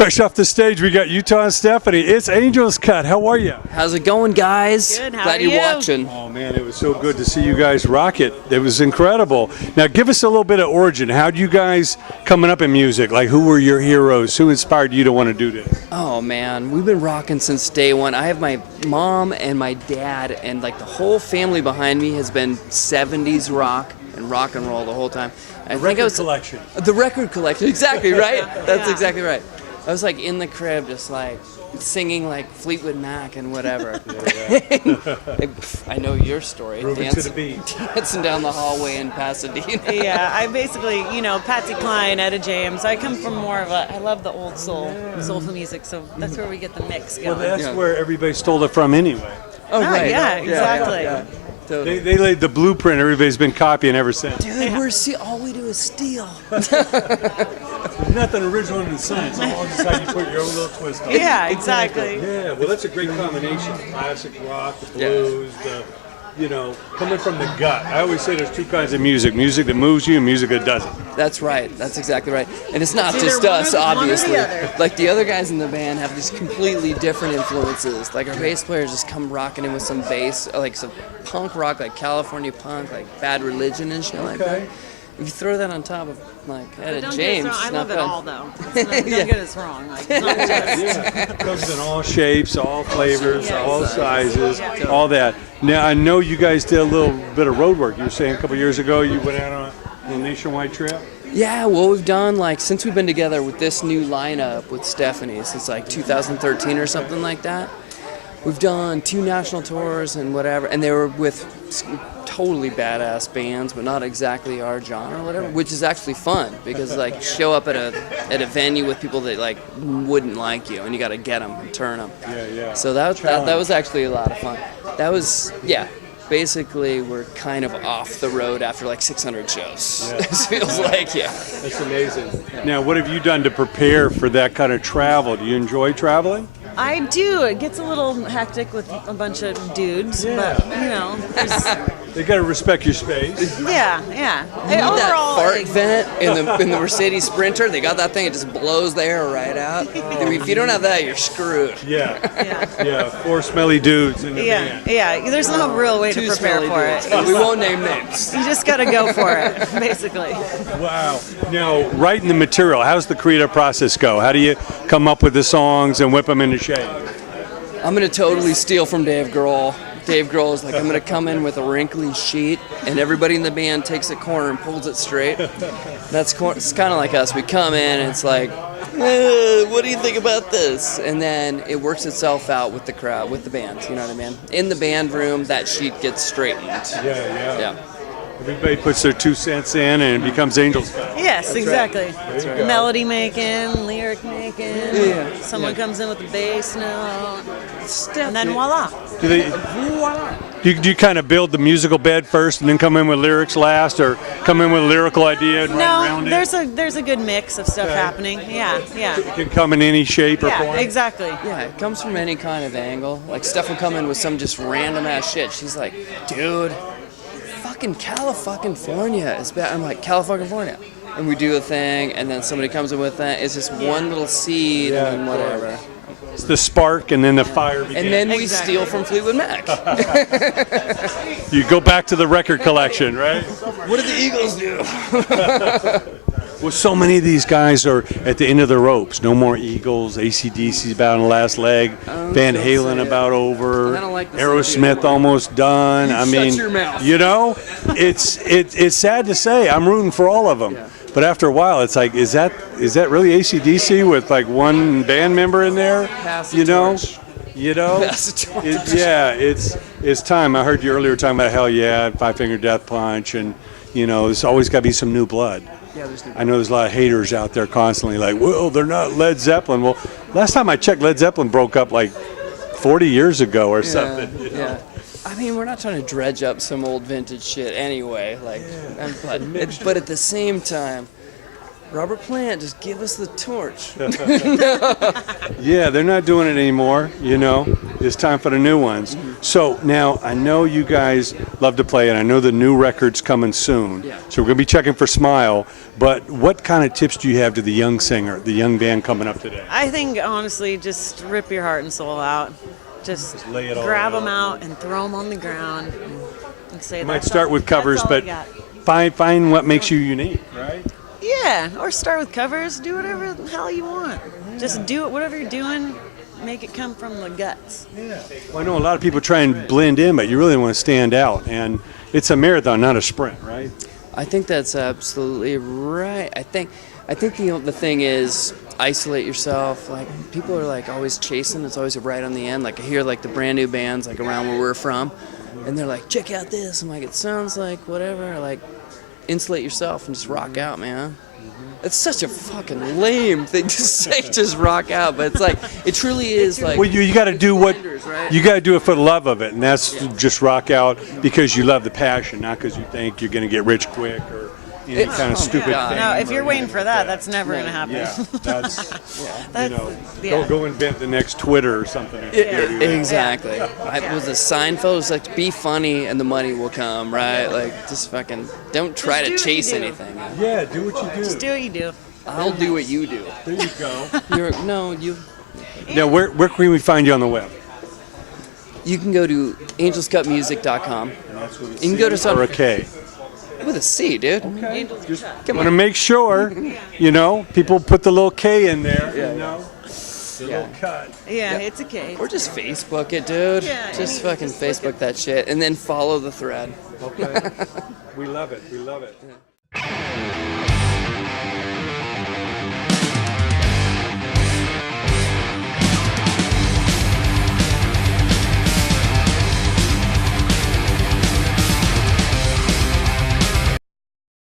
Fresh off the stage, we got Utah and Stephanie. It's Angel's Cut. How are you? How's it going, guys? Good. How Glad are you're you? watching. Oh man, it was so good to see you guys rock it. It was incredible. Now give us a little bit of origin. How do you guys coming up in music? Like who were your heroes? Who inspired you to want to do this? Oh man, we've been rocking since day one. I have my mom and my dad, and like the whole family behind me has been 70s rock and roll the whole time. I think I was collection. The record collection, exactly right. That's exactly right. I was like in the crib, just like singing like Fleetwood Mac and whatever. I know your story. Grooving to the beat. Dancing down the hallway in Pasadena. Yeah, I basically, Patsy Cline, Etta James. I come from more of a, I love the old soulful music, so that's where we get the mix going. Well, that's where everybody stole it from anyway. Oh, right. Yeah, exactly. Yeah. Totally. They laid the blueprint. Everybody's been copying ever since. Dude, all we do is steal. There's nothing original in the sun. It's all just how you put your own little twist on it. Yeah, exactly. Yeah, well, that's a great combination. Classic rock, the blues, coming from the gut. I always say there's two kinds of music. Music that moves you and music that doesn't. That's right. That's exactly right. And it's not just either us, one or the obviously. other. Like the other guys in the band have these completely different influences. Like our bass players just come rocking in with some bass, like some punk rock, like California punk, like Bad Religion and shit like that. If you throw that on top of like Etta James, I it's love not it fun. all though. Don't get us wrong. Like, it's not just, It comes in all shapes, all flavors, Yes. all sizes, all that. Now, I know you guys did a little bit of road work. You were saying a couple years ago you went out on a nationwide trip? Yeah, well, we've done like since we've been together with this new lineup with Stephanie since like 2013 or something like that. We've done 2 national tours and whatever, and they were with totally badass bands, but not exactly our genre or whatever, which is actually fun because like you show up at a venue with people that like wouldn't like you, and you got to get them and turn them. Yeah. So that was actually a lot of fun. That was Basically, we're kind of off the road after like 600 shows. Yeah. It feels like, That's amazing. Now, what have you done to prepare for that kind of travel? Do you enjoy traveling? I do. It gets a little hectic with a bunch of dudes, but there's, They got to respect your space. yeah. You need that Overall, fart vent in the Mercedes Sprinter. They got that thing; it just blows the air right out. If you don't have that, you're screwed. Yeah. 4 smelly dudes in the van. There's no real way to 2 prepare smelly for dudes. it. We won't name names. You just got to go for it, basically. Wow. Now, writing the material, how's the creative process go? How do you come up with the songs and whip them into shape? I'm gonna totally steal from Dave Grohl. Dave Grohl is like, I'm gonna come in with a wrinkly sheet, and everybody in the band takes a corner and pulls it straight. It's kind of like us. We come in, and it's like, what do you think about this? And then it works itself out with the crowd, with the band. You know what I mean? In the band room, that sheet gets straightened. Yeah. Everybody puts their 2 cents in, and it becomes Angel's Cut. Yes, exactly. There you go. Melody making, lyric making. Someone comes in with a bass note, and then voila. Do you kind of build the musical bed first and then come in with lyrics last, or come in with a lyrical idea and write around it? There's a good mix of stuff happening. Yeah. It can come in any shape or Yeah, form? exactly. Yeah, it comes from any kind of angle. Like Steph will come in with some just random ass shit. She's like, dude, fucking California is bad. I'm like, California. And we do a thing, and then somebody comes in with that. It's just one little seed and then whatever. It's the spark, and then the fire begins. And then we steal from Fleetwood Mac. You go back to the record collection, right? What do the Eagles do? Well, so many of these guys are at the end of the ropes. No more Eagles. AC/DC's about on the last leg. Van Halen about over. I don't like this Aerosmith idea. almost done. I mean, your mouth. it's sad to say. I'm rooting for all of them. Yeah. But after a while, it's like, is that really AC/DC with like one band member in there? Pass the torch. Pass the torch. It's time. I heard you earlier talking about Hell Yeah, 5 Finger Death Punch, and there's always got to be some new blood. Yeah, there's I know there's a lot of haters out there constantly like, well, they're not Led Zeppelin. Well, last time I checked, Led Zeppelin broke up like 40 years ago or something. Yeah. I mean, we're not trying to dredge up some old vintage shit anyway. Like, but at the same time, Robert Plant, just give us the torch. Yeah, they're not doing it anymore, you know. It's time for the new ones. So now I know you guys love to play, and I know the new record's coming soon. Yeah. So we're going to be checking for Smile. But what kind of tips do you have to the young singer, the young band coming up today? I think honestly, just rip your heart and soul out. Just lay it all grab out. them out and throw them on the ground and say. You might "That's start all- with covers, that's all I but got." find what makes you unique, right? Yeah, or start with covers. Do whatever the hell you want. Just do it. Whatever you're doing, make it come from the guts. Well, I know a lot of people try and blend in, but you really want to stand out, and it's a marathon, not a sprint, right? I think that's absolutely right. I think the thing is isolate yourself. Like people are like always chasing. It's always right on the end. Like I hear like the brand new bands like around where we're from, and they're like, check out this. I'm like, it sounds like whatever. Like insulate yourself and just rock out, man. It's such a fucking lame thing to say, just rock out, but it's like it truly is like. Well, you got to do what blinders, right? you got to do it for the love of it, and that's just rock out because you love the passion, not because you think you're going to get rich quick or any kind of stupid God. thing. No, if you're or waiting anything for like that, that's never gonna happen. Yeah, that's That's- you know, yeah. go invent the next Twitter or something. if you're gonna do that. Exactly. I was a Seinfeld. It's like be funny and the money will come, right? Like just fucking don't try Just to do what chase you do. anything. Yeah, do what you do. Just do what you do. I'll do what you do. There you go. You Now, where can we find you on the web? you can go to angelscutmusic.com. You can go to some- or a K. With a C, dude. Just Come want to on. make sure, you know, people put the little K in there, you know, the Yeah. little cut. Yeah, it's okay. Or just Facebook it, dude. Yeah, Just any- fucking just look Facebook that shit and then follow the thread. Okay. We love it. We love it.